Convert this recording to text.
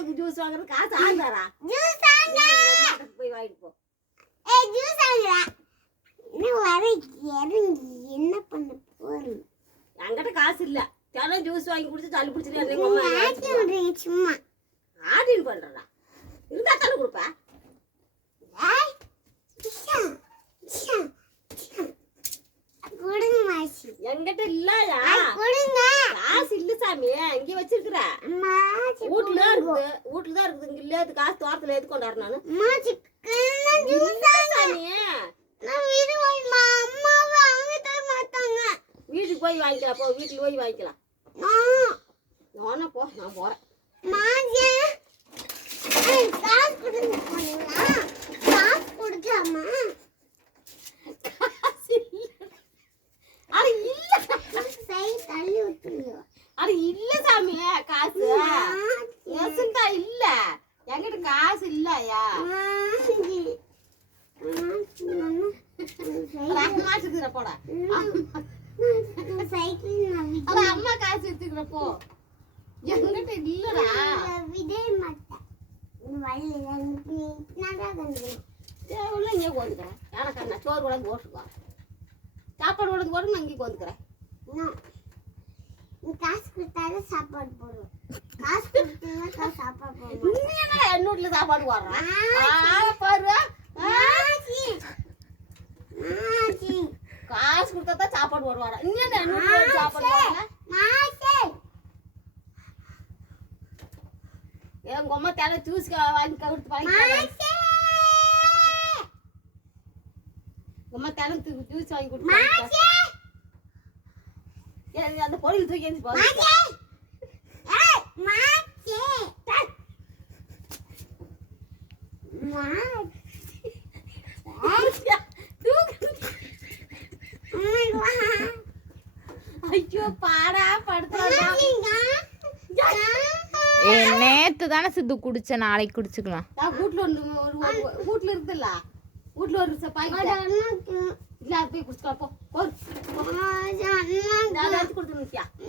எனக்கு ஜூஸ் வாங்குறது காசு ஆகுதாரா ஜூஸ் வாங்க போய் வாங்கிட்டு போ. ஏய் ஜூஸ் வாங்க இன்னும் வர இறங்கி என்ன பண்ண போறீங்க என்கிட்ட காசு இல்ல. தினம் ஜூஸ் வாங்கி குடிச்சு தள்ளி விடுறீங்க சும்மா. ஆடின் பண்றடா. இருந்தா. கொடுங்க மாசி. என்கிட்ட இல்லையா? கொடுங்க. சாமி இங்க வச்சிருக்கிற. வீட்டுல இருக்குது. வீட்டுல தான் இருக்குது. இங்க இல்ல காசு தோட்டத்துல எது கொண்டாரு நானு. வீட்டுக்கு போய் வாங்கிக்கலாம். போ வீட்டுக்கு போய் வாங்கிக்கலாம். போ நான் போறேன் மாசி ஏய், காசு கொடுங்க போனீங்களா காசு கொடுக்காம காசு இல்ல அட இல்ல சை தள்ளி விட்டுருங்க அட இல்ல சாமி காசு எசந்தா இல்ல என்கிட்ட இல்லையா? அம்மா போட. அம்மா காசு எடுத்துக்கிற போ. என்கிட்ட இல்லடா. உள்ள இங்கே கோந்துக்கிறேன் எனக்கு என்ன சோறு கூட போட்டுக்கோ. சாப்பாடு உடந்து போட்டு நான் இங்கே கோந்துக்கிறேன் காசு கொடுத்தாலும் சாப்பாடு போடுவோம். காசு கொடுத்தீங்கன்னா சாப்பாடு போடுவோம். உண்மையான என் வீட்டுல சாப்பாடு போடுறேன் பாரு காசு கொடுத்தா தான் சாப்பாடு போடுவாரா இன்னும் என் வீட்டுல சாப்பாடு போடுறாங்க. மாசி எங்க அம்மா தேவை ஜூஸ் வாங்கி கொடுத்து வாங்கி மாசி அம்மா தேவை ஜூஸ் வாங்கி கொடுத்து அந்த பொருள் தூக்கி எரிஞ்சு போகுது. ஐயோ பாடா படுத்துறா ஏ நேத்து தானே சித்து குடிச்ச நாளைக்கு குடிச்சுக்கலாம். வீட்ல ஒன்று ஒரு வீட்ல இருக்குல்ல வீட்ல ஒரு பாக்கெட் இல்ல போய் குடிச்சுக்கலாம் போ. போ